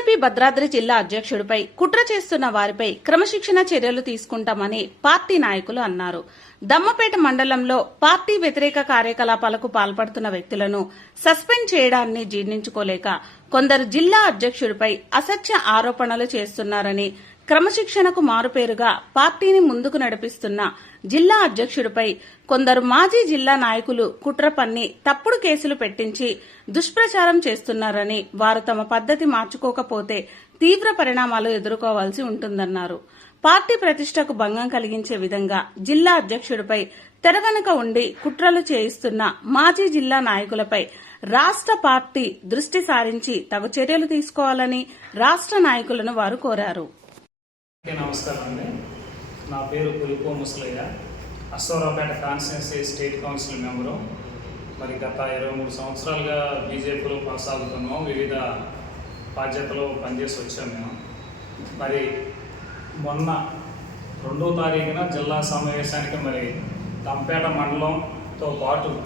BJP Bhadradri జిల్లా అధ్యక్షుడిపై కుట్ర చేస్తున్న వారిపై క్రమశిక్షణ చర్యలు తీసుకుంటామని పార్టీ నాయకులు అన్నారు. దమ్మపేట మండలంలో పార్టీ వ్యతిరేక కార్యకలాపాలకు పాల్పడుతున్న వ్యక్తులను సస్పెండ్ చేయడాన్ని జీర్ణించుకోలేక కొందరు జిల్లా అధ్యక్షుడిపై అసత్య ఆరోపణలు చేస్తున్నారని క్రమశిక్షణకు మారుపేరుగా పార్టీని ముందుకు నడిపిస్తున్న జిల్లా అధ్యక్షుడిపై కొందరు మాజీ జిల్లా నాయకులు కుట్ర పన్ని తప్పుడు కేసులు పెట్టించి దుష్ప్రచారం చేస్తున్నారని వారు తమ పద్ధతి మార్చుకోకపోతే తీవ్ర పరిణామాలు ఎదుర్కోవాల్సి ఉంటుందన్నారు. పార్టీ ప్రతిష్టకు భంగం కలిగించే విధంగా జిల్లా అధ్యక్షుడిపై తెరవెనుక ఉండి కుట్రలు చేయిస్తున్న మాజీ జిల్లా నాయకులపై రాష్ట్ర పార్టీ దృష్టి సారించి తగు చర్యలు తీసుకోవాలని రాష్ట్ర నాయకులను వారు కోరారు. నమస్కారం అండి. నా పేరు పులిపో Musalayya. Aswaraopeta constituency state council member. మరి గత ఇరవై మూడు సంవత్సరాలుగా బీజేపీలో కొనసాగుతున్నాం. వివిధ బాధ్యతలు పనిచేసి వచ్చాం మేము. మరి మొన్న రెండో తారీఖున జిల్లా సమావేశానికి మరి దంపేట మండలంతో పాటు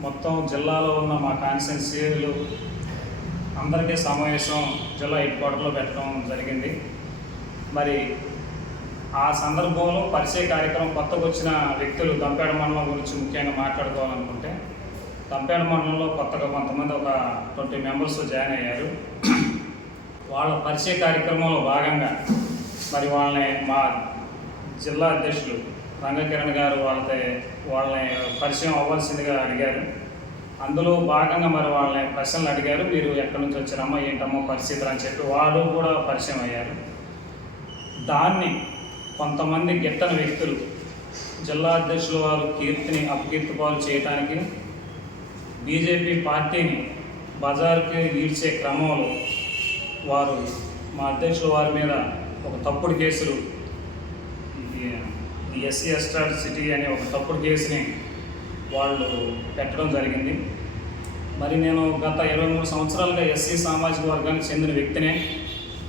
మొత్తం జిల్లాలో ఉన్న మా కాన్స్టిట్యున్సీలు అందరికీ సమావేశం జిల్లా హెడ్ క్వార్టర్లో పెట్టడం జరిగింది. మరి ఆ సందర్భంలో పరిచయ కార్యక్రమం కొత్తగా వచ్చిన వ్యక్తులు దంపేడ మండలం గురించి ముఖ్యంగా మాట్లాడుకోవాలనుకుంటే దంపేడ మండలంలో కొత్తగా కొంతమంది ఒక ట్వంటీ మెంబర్స్ జాయిన్ అయ్యారు. వాళ్ళ పరిచయ కార్యక్రమంలో భాగంగా మరి వాళ్ళని మా జిల్లా అధ్యక్షులు రంగకిరణ్ గారు వాళ్ళతో వాళ్ళని పరిచయం అవ్వాల్సిందిగా అడిగారు. అందులో భాగంగా మరి వాళ్ళని ప్రశ్నలు అడిగారు. మీరు ఎక్కడి నుంచి వచ్చారమ్మా ఏంటమ్మా పరిస్థితులు అని చెప్పి వాళ్ళు కూడా పరిచయం అయ్యారు. దాన్ని కొంతమంది గిట్టని వ్యక్తులు జిల్లా అధ్యక్షుల వారు కీర్తిని అపకీర్తి పాలు చేయటానికి బీజేపీ పార్టీని బజారుకి ఈడ్చే క్రమంలో వారు మా అధ్యక్షుల వారి మీద ఒక తప్పుడు కేసులు ఎస్సీ ఎస్టార్ సిటీ అనే ఒక తప్పుడు కేసుని వాళ్ళు పెట్టడం జరిగింది. మరి నేను గత ఇరవై మూడు సంవత్సరాలుగా ఎస్సీ సామాజిక వర్గానికి చెందిన వ్యక్తినే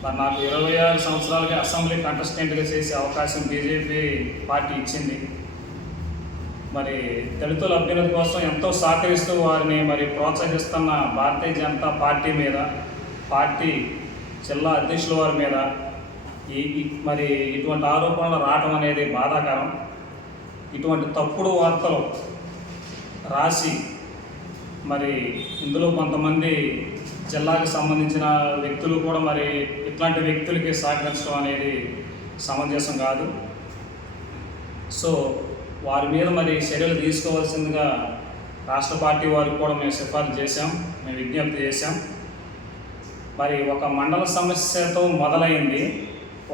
మరి నాకు ఇరవై ఆరు సంవత్సరాలకి అసెంబ్లీ కంటెస్టెంట్గా చేసే అవకాశం బీజేపీ పార్టీ ఇచ్చింది. మరి దళితుల అభ్యున్నతి కోసం ఎంతో సహకరిస్తూ వారిని మరి ప్రోత్సహిస్తున్న భారతీయ జనతా పార్టీ మీద పార్టీ జిల్లా అధ్యక్షుల వారి మీద ఈ ఈ- మరి ఇటువంటి ఆరోపణలు రావడం అనేది బాధాకరం. ఇటువంటి తప్పుడు వార్తలు రాసి మరి ఇందులో కొంతమంది జిల్లాకు సంబంధించిన వ్యక్తులు కూడా మరి ఇట్లాంటి వ్యక్తులకి సహకరించడం అనేది సమంజసం కాదు. సో వారి మీద మరి చర్యలు తీసుకోవాల్సిందిగా రాష్ట్ర పార్టీ వారికి కూడా మేము సిఫార్సు చేశాం మేము విజ్ఞప్తి చేశాం. మరి ఒక మండల సమస్యతో మొదలైంది.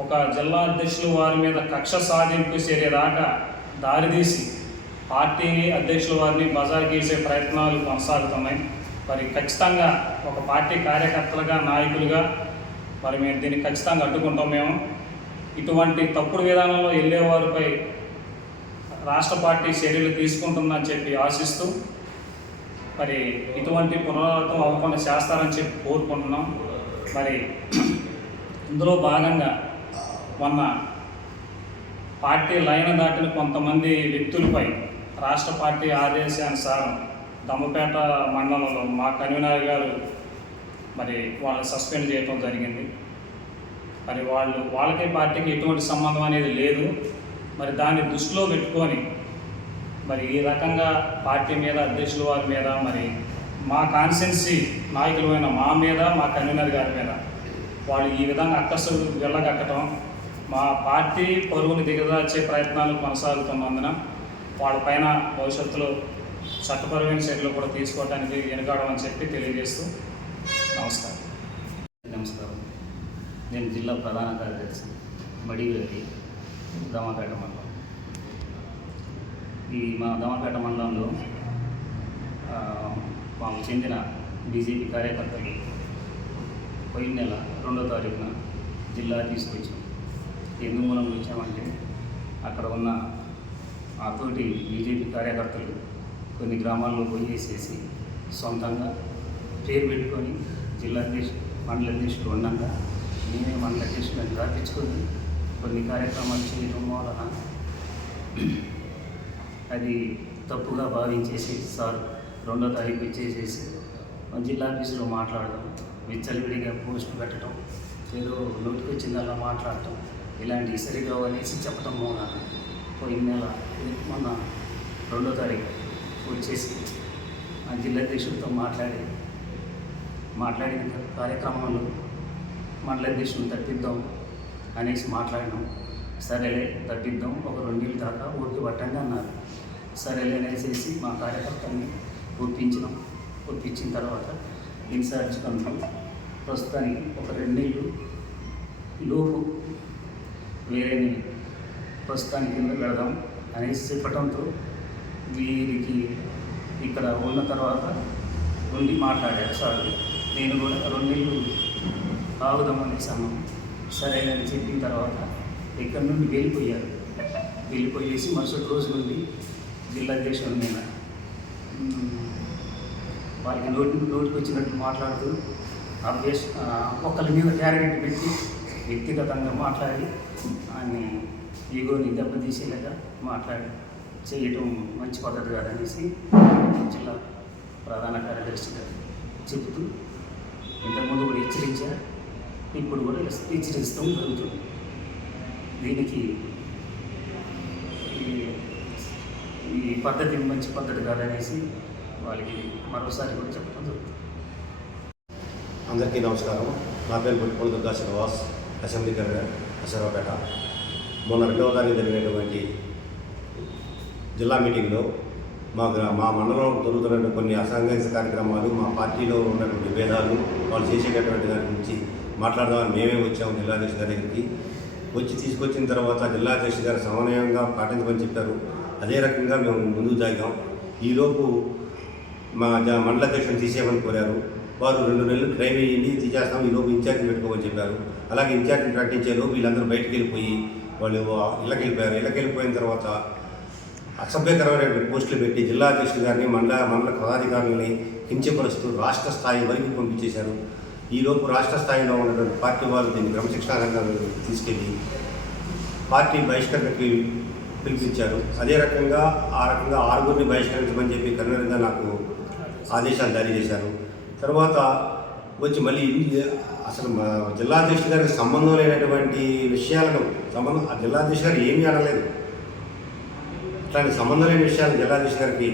ఒక జిల్లా అధ్యక్షులు వారి మీద కక్ష సాధింపు చేరేదాకా దారితీసి పార్టీని అధ్యక్షుల వారిని బజార్ గీసే ప్రయత్నాలు కొనసాగుతున్నాయి. మరి ఖచ్చితంగా ఒక పార్టీ కార్యకర్తలుగా నాయకులుగా మరి మేము దీన్ని ఖచ్చితంగా అడ్డుకుంటాం మేము. ఇటువంటి తప్పుడు విధానంలో వెళ్ళేవారిపై రాష్ట్ర పార్టీ చర్యలు తీసుకుంటుందని చెప్పి ఆశిస్తూ మరి ఇటువంటి పునరావృతం అవ్వకుండా చేస్తారని చెప్పి కోరుకుంటున్నాం. మరి ఇందులో భాగంగా మొన్న పార్టీ లైన్ దాటిన కొంతమంది వ్యక్తులపై రాష్ట్ర పార్టీ ఆదేశానుసారం దమ్మపేట మండలంలో మా కన్వీనర్ గారు మరి వాళ్ళని సస్పెండ్ చేయడం జరిగింది. మరి వాళ్ళు వాళ్ళకి పార్టీకి ఎటువంటి సంబంధం అనేది లేదు. మరి దాన్ని దృష్టిలో పెట్టుకొని మరి ఈ రకంగా పార్టీ మీద అధ్యక్షుల వారి మీద మరి మా కాన్స్టిట్యున్సీ నాయకులమైన మా మీద మా కన్వీనర్ గారి మీద వాళ్ళు ఈ విధంగా అక్కసు వెళ్ళగక్కటం మా పార్టీ పరువుని దిగదార్చే ప్రయత్నాలు కొనసాగుతున్నందున వాళ్ళపైన భవిష్యత్తులో చట్టపరమైన చర్యలు కూడా తీసుకోవడానికి వెనకాడమని చెప్పి తెలియజేస్తూ నమస్కారం. నమస్కారం. నేను జిల్లా ప్రధాన కార్యదర్శి మడిగిరెడ్డి దమపేట మండలం. ఈ మా దమపేట మండలంలో మాకు చెందిన బీజేపీ కార్యకర్తలు పోయిన నెల రెండో తారీఖున జిల్లా తీసుకొచ్చాం. ఎందు మూలంలో వచ్చామంటే అక్కడ ఉన్న ఆ తోటి బీజేపీ కార్యకర్తలు కొన్ని గ్రామాల్లో పోయి వేసేసి సొంతంగా పేరు పెట్టుకొని జిల్లా అధ్యక్ష మండల అధ్యక్షుడు ఉండగా నేనే మండల అధ్యక్షుడిని రాపించుకొని కొన్ని కార్యక్రమాలు చేయడం వలన అది తప్పుగా భావించేసి సార్ రెండో తారీఖు ఇచ్చేసేసి జిల్లా ఆఫీసులో మాట్లాడడం విచ్చలవిడిగా పోస్ట్ పెట్టడం ఏదో నోటికి వచ్చిందల్లా మాట్లాడటం ఇలాంటివి సరిగా అనేసి చెప్పడం మూలన పోయిన నెల మొన్న రెండో తారీఖు వచ్చేసి ఆ జిల్లా అధ్యక్షుడితో మాట్లాడి మాట్లాడిన కార్యక్రమంలో మండలాధ్యక్షుడిని తప్పిద్దాం అనేసి మాట్లాడినాం. సరేలే తప్పిద్దాం ఒక రెండేళ్ళ దాకా ఓకే పట్టండి అన్నారు. సరేలే అనేసి మా కార్యకర్తల్ని ఒప్పించినాం. ఒప్పించిన తర్వాత ఇన్ఛార్జ్ కనుక ప్రస్తుతానికి ఒక రెండేళ్ళు లోపు వేరేని ప్రస్తుతానికి వెళదాం పెడదాం అనేసి చెప్పడంతో వీరికి ఇక్కడ ఉన్న తర్వాత ఉండి మాట్లాడారు. సార్ నేను కూడా రెండేళ్ళు ఆగుదాం అనేసి సరేనని చెప్పిన తర్వాత ఇక్కడ నుండి వెళ్ళిపోయారు. వెళ్ళిపోయేసి మరుసటి రోజు నుండి జిల్లా అధ్యక్షుడు నేను వాళ్ళకి నోటి నోటికి వచ్చినట్టు మాట్లాడుతూ అభ్యస్ ఒకళ్ళ మీద క్యారెట్ పెట్టి వ్యక్తిగతంగా మాట్లాడి ఆయన ఈగోని దెబ్బతీసేలాగా మాట్లాడి చేయటం మంచి పద్ధతి కాదనేసి జిల్లా ప్రధాన కార్యదర్శి గారు చెబుతూ ఇంతకుముందు కూడా హెచ్చరించారు. ఇప్పుడు కూడా హెచ్చరిస్తాం జరుగుతుంది. దీనికి ఈ- పద్ధతి మంచి పద్ధతి కాదనేసి వాళ్ళకి మరోసారి కూడా చెప్పడం జరుగుతుంది. అందరికీ నమస్కారం. నా పేరు పుట్టుపల్లి దుర్గా శ్రీనివాస్ అసెంబ్లీ గారు అసరావుపేట మొన్న రెండవ తారీఖు జరిగినటువంటి జిల్లా మీటింగ్లో మా గ్రా మా మండలంలో జరుగుతున్నటువంటి కొన్ని అసాంఘిక కార్యక్రమాలు మా పార్టీలో ఉన్నటువంటి భేదాలు వాళ్ళు చేసేటటువంటి దాని గురించి మాట్లాడదామని మేమే వచ్చాము జిల్లాధ్యక్ష గారి దగ్గరికి. వచ్చి తీసుకొచ్చిన తర్వాత జిల్లాధ్యక్ష గారు సమన్వయంగా పాటించమని చెప్పారు. అదే రకంగా మేము ముందుకు సాగాం. ఈలోపు మా జ- మండల అధ్యక్షుడు తీసేయమని కోరారు. వారు రెండు నెలలు ట్రైన్ చేయండి తీసేస్తాం ఈ లోపు ఇన్ఛార్జ్ని పెట్టుకోమని చెప్పారు. అలాగే ఇన్ఛార్జ్ని ప్రకటించే లోపు వీళ్ళందరూ బయటకు వెళ్ళిపోయి వాళ్ళు ఇళ్ళకి వెళ్ళిపోయారు. ఇళ్ళకి వెళ్ళిపోయిన తర్వాత అసభ్యకరమైన పోస్టులు పెట్టి జిల్లా అధ్యక్షుడు గారిని మండల మండల పదాధికారులని కించపరుస్తూ రాష్ట్ర స్థాయి వరకు పంపించేశారు. ఈలోపు రాష్ట్ర స్థాయిలో ఉన్నటువంటి పార్టీ వాళ్ళు దీన్ని క్రమశిక్షణ సంఘానికి తీసుకెళ్ళి పార్టీ బహిష్కరణకి పిలిపించారు. అదే రకంగా ఆ రకంగా ఆరుగురిని బహిష్కరించమని చెప్పి కన్వీనర్గా నాకు ఆదేశాలు జారీ చేశారు. తర్వాత వచ్చి మళ్ళీ అసలు జిల్లా అధ్యక్షుడి గారికి సంబంధం లేనటువంటి విషయాలను సంబంధం ఆ జిల్లా అధ్యక్షుడు గారు ఏమీ అనలేదు. ఇట్లాంటి సంబంధం లేని విషయాలు జిల్లా అధ్యక్షుడి గారికి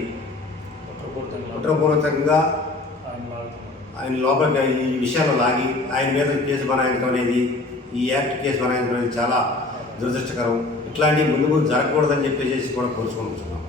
కుట్రపూర్వకంగా ఆయన లోపలికి ఈ విషయాలు లాగి ఆయన మీద కేసు బనాయించడం అనేది ఈ యాక్ట్ కేసు బనాయించడం అనేది చాలా దురదృష్టకరం. ఇట్లాంటివి ముందు ముందు జరగకూడదని చెప్పేసి కూడా కోరుచుకుంటున్నాం.